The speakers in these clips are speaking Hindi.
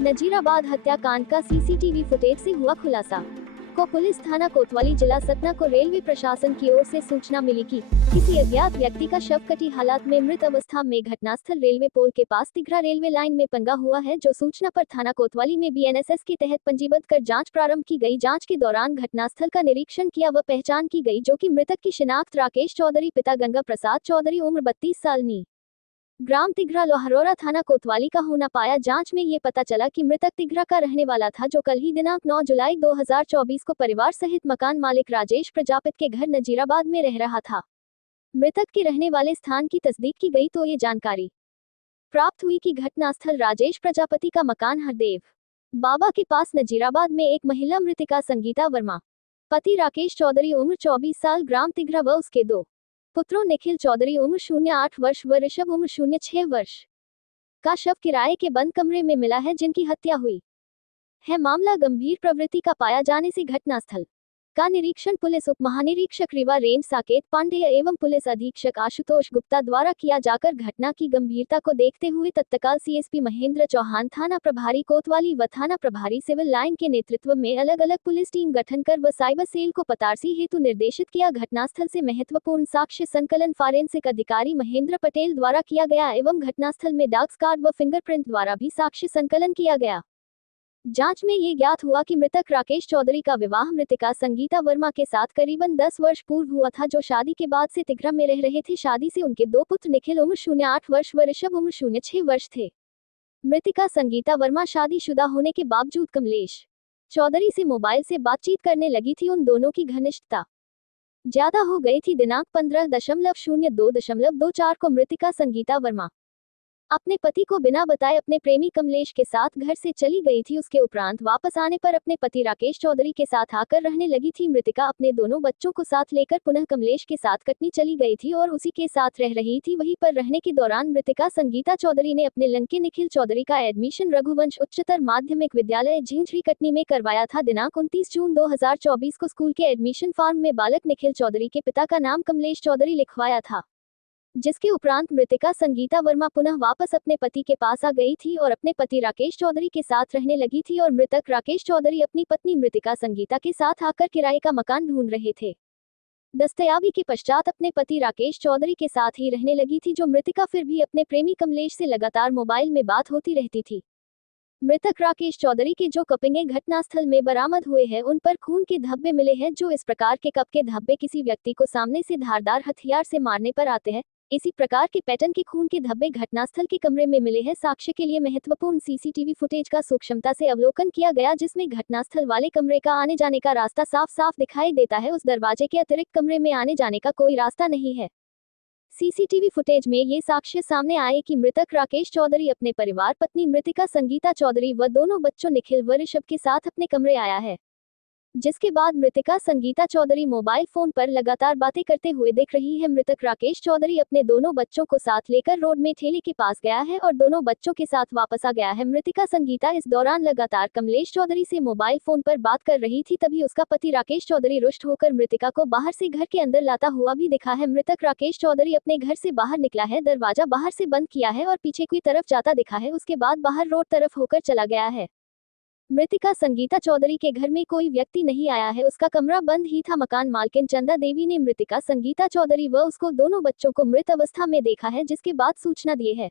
नजीराबाद हत्याकांड का सीसीटीवी फुटेज से हुआ खुलासा। को पुलिस थाना कोतवाली जिला सतना को रेलवे प्रशासन की ओर से सूचना मिली कि किसी अज्ञात व्यक्ति का शव कटी हालात में मृत अवस्था में घटनास्थल रेलवे पोल के पास तिघरा रेलवे लाइन में पंगा हुआ है। जो सूचना पर थाना कोतवाली में बीएनएसएस के तहत पंजीबद्ध कर जांच प्रारंभ की गई। जांच के दौरान घटनास्थल का निरीक्षण किया व पहचान की गई, जो कि मृतक की शिनाख्त राकेश चौधरी पिता गंगा प्रसाद चौधरी उम्र 32 साल नी ग्राम तिघरा लोहारोरा थाना कोतवाली का होना पाया। जांच में ये पता चला कि मृतक तिघरा का रहने वाला था, जो कल ही दिनांक 9 जुलाई 2024 को परिवार सहित मकान मालिक राजेश प्रजापति के घर नजीराबाद में रह रहा था। मृतक के रहने वाले स्थान की तस्दीक की गई तो ये जानकारी प्राप्त हुई कि घटनास्थल राजेश प्रजापति का मकान हरदेव बाबा के पास नजीराबाद में एक महिला मृतिका संगीता वर्मा, पति राकेश चौधरी उम्र 24 साल ग्राम तिघरा व उसके दो पुत्रों निखिल चौधरी उम्र 08 वर्ष व ऋषभ उम्र 06 वर्ष का शव किराए के बंद कमरे में मिला है, जिनकी हत्या हुई है। मामला गंभीर प्रवृत्ति का पाया जाने से घटनास्थल का निरीक्षण पुलिस उप महानिरीक्षक रीवा रेंज साकेत पांडेय एवं पुलिस अधीक्षक आशुतोष गुप्ता द्वारा किया जाकर घटना की गंभीरता को देखते हुए तत्काल सीएसपी महेंद्र चौहान, थाना प्रभारी कोतवाली व थाना प्रभारी सिविल लाइन के नेतृत्व में अलग अलग पुलिस टीम गठन कर व साइबर सेल को पतारसी हेतु निर्देशित किया। घटनास्थल से महत्वपूर्ण साक्ष्य संकलन फॉरेंसिक अधिकारी महेंद्र पटेल द्वारा किया गया एवं घटनास्थल में डाक स्क्वाड व फिंगरप्रिंट द्वारा भी साक्ष्य संकलन किया गया। जांच में ये ज्ञात हुआ कि मृतक राकेश चौधरी का विवाह मृतिका संगीता वर्मा के साथ करीबन 10 वर्ष पूर्व हुआ था, जो शादी के बाद से तिघरा में रह रहे थे। शादी से उनके दो पुत्र निखिल उम्र 08 वर्ष व ऋषभ उम्र 06 वर्ष थे। मृतिका संगीता वर्मा शादीशुदा होने के बावजूद कमलेश चौधरी से मोबाइल से बातचीत करने लगी थी। उन दोनों की घनिष्ठता ज्यादा हो गई थी। दिनांक 15.02.24 को मृतिका संगीता वर्मा अपने पति को बिना बताए अपने प्रेमी कमलेश के साथ घर से चली गई थी। उसके उपरांत वापस आने पर अपने पति राकेश चौधरी के साथ आकर रहने लगी थी। मृतिका अपने दोनों बच्चों को साथ लेकर पुनः कमलेश के साथ कटनी चली गई थी और उसी के साथ रह रही थी। वहीं पर रहने के दौरान मृतिका संगीता चौधरी ने अपने लड़के निखिल चौधरी का एडमिशन रघुवंश उच्चतर माध्यमिक विद्यालय झिंझरी कटनी में करवाया था। दिनांक 29 जून 2024 को स्कूल के एडमिशन फॉर्म में बालक निखिल चौधरी के पिता का नाम कमलेश चौधरी लिखवाया था, जिसके उपरांत मृतिका संगीता वर्मा पुनः वापस अपने पति के पास आ गई थी और अपने पति राकेश चौधरी के साथ रहने लगी थी। और मृतक राकेश चौधरी अपनी पत्नी मृतिका संगीता के साथ आकर किराए का मकान ढूंढ रहे थे। दस्तयाबी के पश्चात अपने पति राकेश चौधरी के साथ ही रहने लगी थी, जो मृतिका फिर भी अपने प्रेमी कमलेश से लगातार मोबाइल में बात होती रहती थी। मृतक राकेश चौधरी के जो कपिंगे घटनास्थल में बरामद हुए हैं, उन पर खून के धब्बे मिले हैं। जो इस प्रकार के कप के धब्बे किसी व्यक्ति को सामने से धारदार हथियार से मारने पर आते हैं, इसी प्रकार के पैटर्न के खून के धब्बे घटनास्थल के कमरे में मिले हैं। साक्ष्य के लिए महत्वपूर्ण सीसीटीवी फुटेज का सूक्ष्मता से अवलोकन किया गया, जिसमें घटनास्थल वाले कमरे का आने जाने का रास्ता साफ साफ दिखाई देता है। उस दरवाजे के अतिरिक्त कमरे में आने जाने का कोई रास्ता नहीं है। सीसीटीवी फुटेज में ये साक्ष्य सामने आए कि मृतक राकेश चौधरी अपने परिवार पत्नी मृतिका संगीता चौधरी व दोनों बच्चों निखिल व ऋषभ के साथ अपने कमरे आया है, जिसके बाद मृतिका संगीता चौधरी मोबाइल फोन पर लगातार बातें करते हुए दिख रही है। मृतक राकेश चौधरी अपने दोनों बच्चों को साथ लेकर रोड में ठेले के पास गया है और दोनों बच्चों के साथ वापस आ गया है। मृतिका संगीता इस दौरान लगातार कमलेश चौधरी से मोबाइल फोन पर बात कर रही थी। तभी उसका पति राकेश चौधरी रुष्ट होकर मृतिका को बाहर से घर के अंदर लाता हुआ भी दिखा है। मृतक राकेश चौधरी अपने घर से बाहर निकला है, दरवाजा बाहर से बंद किया है और पीछे की तरफ जाता दिखा है। उसके बाद बाहर रोड तरफ होकर चला गया है। मृतिका संगीता चौधरी के घर में कोई व्यक्ति नहीं आया है, उसका कमरा बंद ही था। मकान मालकिन चंदा देवी ने मृतिका संगीता चौधरी व उसको दोनों बच्चों को मृत अवस्था में देखा है, जिसके बाद सूचना दी है।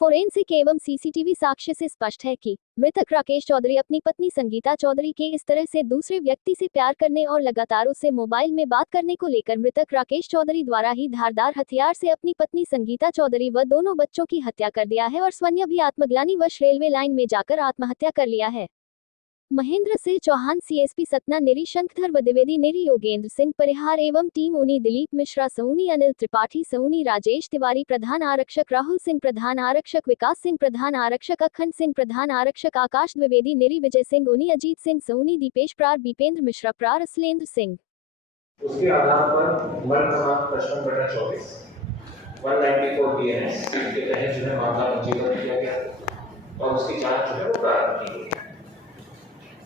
फोरेंसिक एवं सीसीटीवी साक्ष्य से स्पष्ट है कि मृतक राकेश चौधरी अपनी पत्नी संगीता चौधरी के इस तरह से दूसरे व्यक्ति से प्यार करने और लगातार उससे मोबाइल में बात करने को लेकर मृतक राकेश चौधरी द्वारा ही धारदार हथियार से अपनी पत्नी संगीता चौधरी व दोनों बच्चों की हत्या कर दिया है और स्वयं भी आत्मग्लानिवश रेलवे लाइन में जाकर आत्महत्या कर लिया है। महेंद्र सिंह चौहान, सीएसपी सतना नेरी, शंखधर व द्विवेदी नेरी, योगेंद्र सिंह परिहार एवं टीम उनी, दिलीप मिश्रा सऊनी, अनिल त्रिपाठी सऊनी, राजेश तिवारी प्रधान आरक्षक, राहुल सिंह प्रधान आरक्षक, विकास सिंह प्रधान आरक्षक, अखंड सिंह प्रधान आरक्षक, आकाश द्विवेदी नेरी, विजय सिंह उनी, अजीत सिंह सऊनी, दीपेश प्रार, दीपेंद्र मिश्रा प्रार, असलेंद्र सिंह। उसके आधार पर मर्ग क्रमांक 55/24 194 बीएनएस के तहत जो है मामला पंजीबद्ध किया गया और उसकी जांच जो है वो प्रारंभ की गई।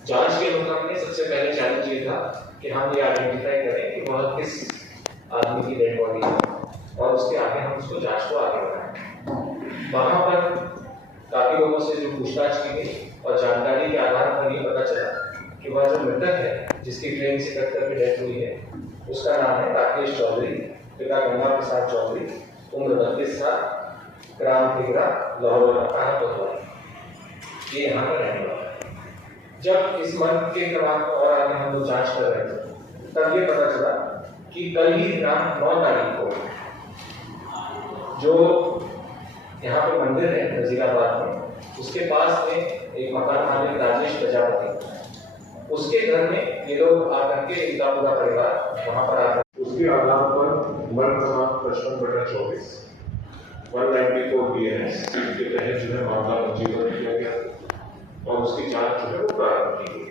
जांच के मुकाबले में सबसे पहले चैलेंज ये था कि हम ये आइडेंटिफाई करें कि वह किस आदमी की डेड बॉडी है और उसके आगे हम उसको जांच को आगे बढ़ाएं। वहां पर काफी लोगों से जो पूछताछ की गई और जानकारी के आधार पर ये पता चला कि वह जो मृतक है जिसकी ट्रेन से टक्कर की डेथ हुई है उसका नाम है राकेश चौधरी, पिता गंगा प्रसाद चौधरी, उम्र 32 साल, ग्राम तिगरा, लाहौर ये यहाँ पर रहने वाला है। जब इस मर्ग के क्रमांक और आगे हम लोग जांच कर रहे थे तब ये पता चला कि कल ही दिनांक 9 तारीख को जो यहाँ पे मंदिर है नजीराबाद में उसके पास में एक मकान मालिक राजेश प्रजापति, उसके घर में ये लोग आकर के इनका पूरा परिवार वहां पर आकर उसके आधार पर मर्ग क्रमांक 55/24 194 BNS के तहत जो है मामला पंजीबद्ध किया गया और उसकी जांच जो है वो प्रारंभ की गई।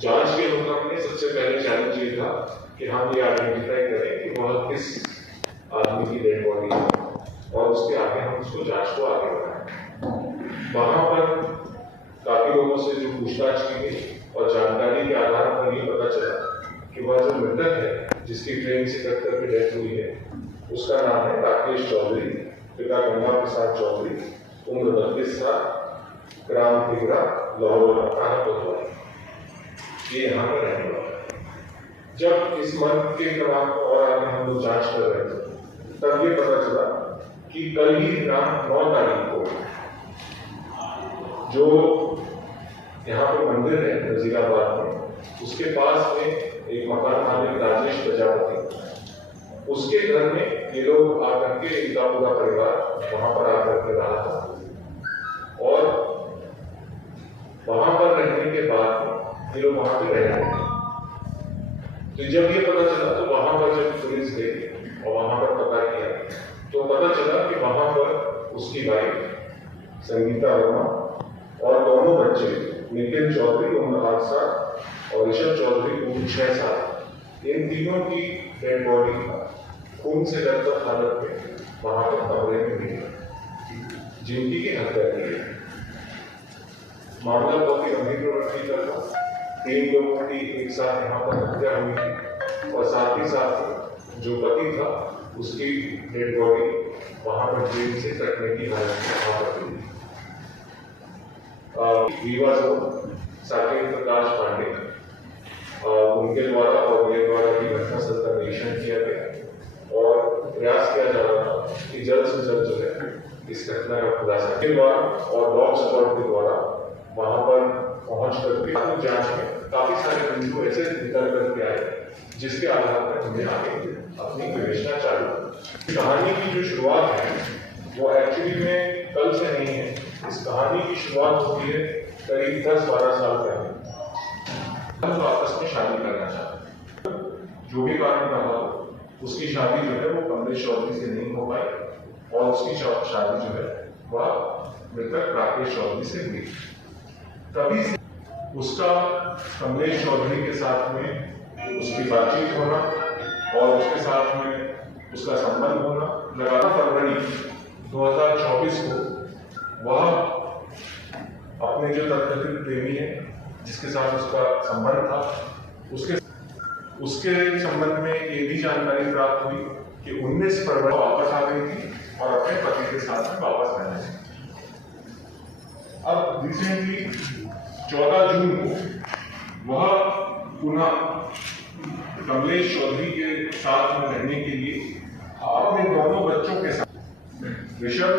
जांच के दौरान में सबसे पहले चैलेंज ये था कि हम ये आइडेंटिफाई करें कि वह किस आदमी की डेड बॉडी है और उसके आगे हम उसको जांच को आगे बढ़ाएं। वहां पर काफी लोगों से जो पूछताछ की गई और जानकारी के आधार पर ये पता चला कि वह जो मृतक है जिसकी ट्रेन से टक्कर की डेथ हुई है उसका नाम है राकेश चौधरी, पिता गंगा प्रसाद चौधरी, उम्र 32 साल, ग्राम तिगरा, लाहौर ये यहाँ पर रहने वाला है। जब इस मर्ग के क्रमांक और आगे हम लोग जांच कर रहे थे तब ये पता चला कि कल ही दिनांक 9 तारीख को जो यहाँ पे मंदिर है नजीराबाद में उसके पास में एक मकान मालिक राजेश प्रजापति, उसके घर में ये लोग आकर के इनका पूरा परिवार वहां पर आकर के रहा था और वहां पर रहने के बाद ये लोग वहां पे रह रहे थे। तो जब ये पता चला तो वहां पर जब पुलिस गई और वहां पर पता किया तो पता चला कि वहां पर उसकी वाइफ संगीता वर्मा और दोनों बच्चे नितिन चौधरी उम्र 8 साल और ऋषभ चौधरी उम्र 6 साल, इन तीनों की डेड बॉडी खून से लथपथ हालत में वहां पर कमरे में मिली जिनकी की हत्या की है। मामला बहुत ही गंभीर प्रवृत्ति का था। 3 लोगों की एक साथ यहाँ पर हत्या हुई थी और साथ ही साथ जो पति था उसकी डेड बॉडी वहां पर जेल से कटने की हालत में वहां पर मिली। साकेत प्रकाश पांडे उनके द्वारा और मेरे द्वारा भी घटनास्थल का निरीक्षण किया गया और प्रयास किया जा रहा था कि जल्द से जल्द जो है इस घटना का खुलासा के द्वारा और डॉग स्क्वाड के द्वारा वहां पर पहुंच करके जांच में काफी सारे बिंदु ऐसे निकल करके आए जिसके आधार पर हमने आगे अपनी विवेचना चालू। कहानी की जो शुरुआत है वो एक्चुअली में कल से नहीं है। इस कहानी की शुरुआत होती है करीब 10-12 साल पहले। हम आपस में शादी करना चाहते हैं, जो भी कारण रहा हो उसकी शादी जो है वो कमलेश चौधरी से नहीं हो पाई और उसकी शादी जो है वह मृतक राकेश चौधरी से हुई। तभी उसका कमलेश चौधरी के साथ में उसकी बातचीत होना और उसके साथ में उसका संबंध होना लगातार फरवरी 2024 को वह अपने जो तथाकथित प्रेमी है जिसके साथ उसका संबंध था उसके संबंध में ये भी जानकारी प्राप्त हुई कि 19 फरवरी वापस आ गई थी और अपने पति के साथ में वापस रहने लगी। अब रिसेंटली 14 जून को वह पुनः कमलेश चौधरी के साथ में रहने के लिए अपने दोनों बच्चों के साथ ऋषभ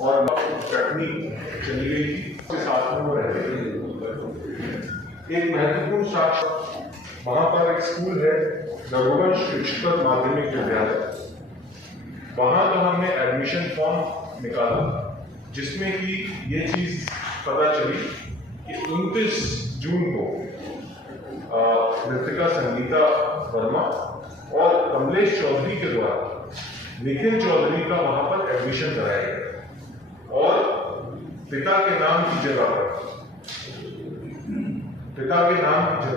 और कटनी चली गई थी, उसके साथ में वो रह रही थी। एक महत्वपूर्ण साक्ष्य वहां पर एक स्कूल है रघुवंश उच्चतर माध्यमिक विद्यालय। वहां तो हमने एडमिशन फॉर्म निकाला जिसमें कि ये चीज पता चली कि 29 जून को मृतका संगीता वर्मा और कमलेश चौधरी के द्वारा नितिन चौधरी का वहां पर एडमिशन कराया गया और पिता के नाम की जगह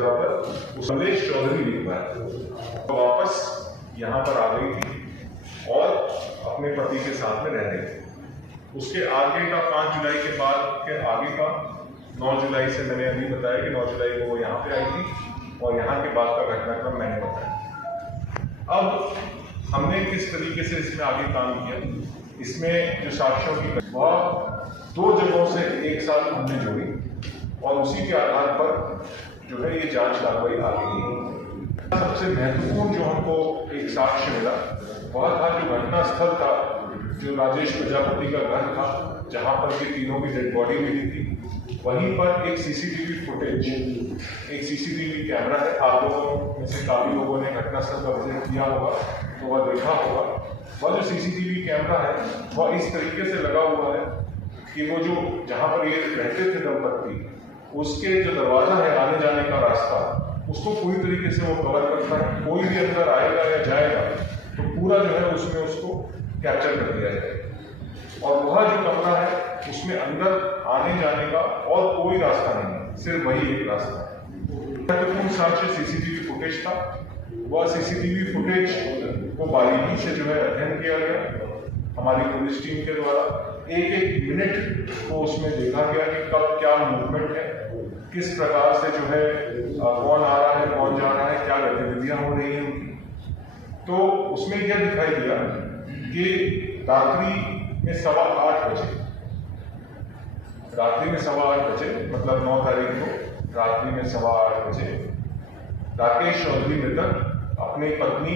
पर कमलेश चौधरी लिखवाया वापस यहाँ पर आ गई थी और अपने पति के साथ में रह रही थी। उसके आगे का 5 जुलाई के बाद के आगे का 9 जुलाई से मैंने अभी बताया कि 9 जुलाई को वो यहाँ पे आई थी और यहाँ के बाद का घटनाक्रम मैंने बताया। अब हमने किस तरीके से इसमें आगे काम किया इसमें जो साक्ष्यों की वह 2 जगहों से एक साथ हमने जोड़ी और उसी के आधार पर जो है ये जांच कार्रवाई आगे की। सबसे महत्वपूर्ण जो हमको एक साक्ष्य मिला वह था जो घटनास्थल था, जो राजेश प्रजापति का घर था जहां पर ये तीनों की डेड बॉडी मिली थी, वहीं पर एक सीसीटीवी फुटेज, एक सीसीटीवी कैमरा है। आप लोगों में से काफी लोगों ने घटनास्थल का विजिट किया होगा तो वह देखा होगा। वह जो सीसीटीवी कैमरा है वह इस तरीके से लगा हुआ है कि वो जो जहां पर ये रहते थे दंपत्ति, उसके जो दरवाजा है आने जाने का रास्ता, उसको पूरी तरीके से वो कवर करता है। कोई भी अंदर आएगा या जाएगा तो पूरा जो है उसमें उसको कैप्चर कर दिया जाएगा। और वह जो कमरा है उसमें अंदर आने जाने का और कोई रास्ता नहीं है, सिर्फ वही एक रास्ता है। महत्वपूर्ण साक्ष्य सीसीटीवी फुटेज था। वह सीसीटीवी फुटेज को बारीकी से जो है अध्ययन किया गया हमारी पुलिस टीम के द्वारा। एक एक मिनट को उसमें देखा गया कि कब क्या मूवमेंट है, किस प्रकार से जो है कौन आ रहा है, कौन जा रहा है, क्या गतिविधियां हो रही हैं उनकी। तो उसमें यह दिखाई दिया कि रात्रि में 8:15 बजे, रात्रि में 8:15 बजे मतलब 9 तारीख को रात्रि में 8:15 बजे राकेश चौधरी मृतक अपनी पत्नी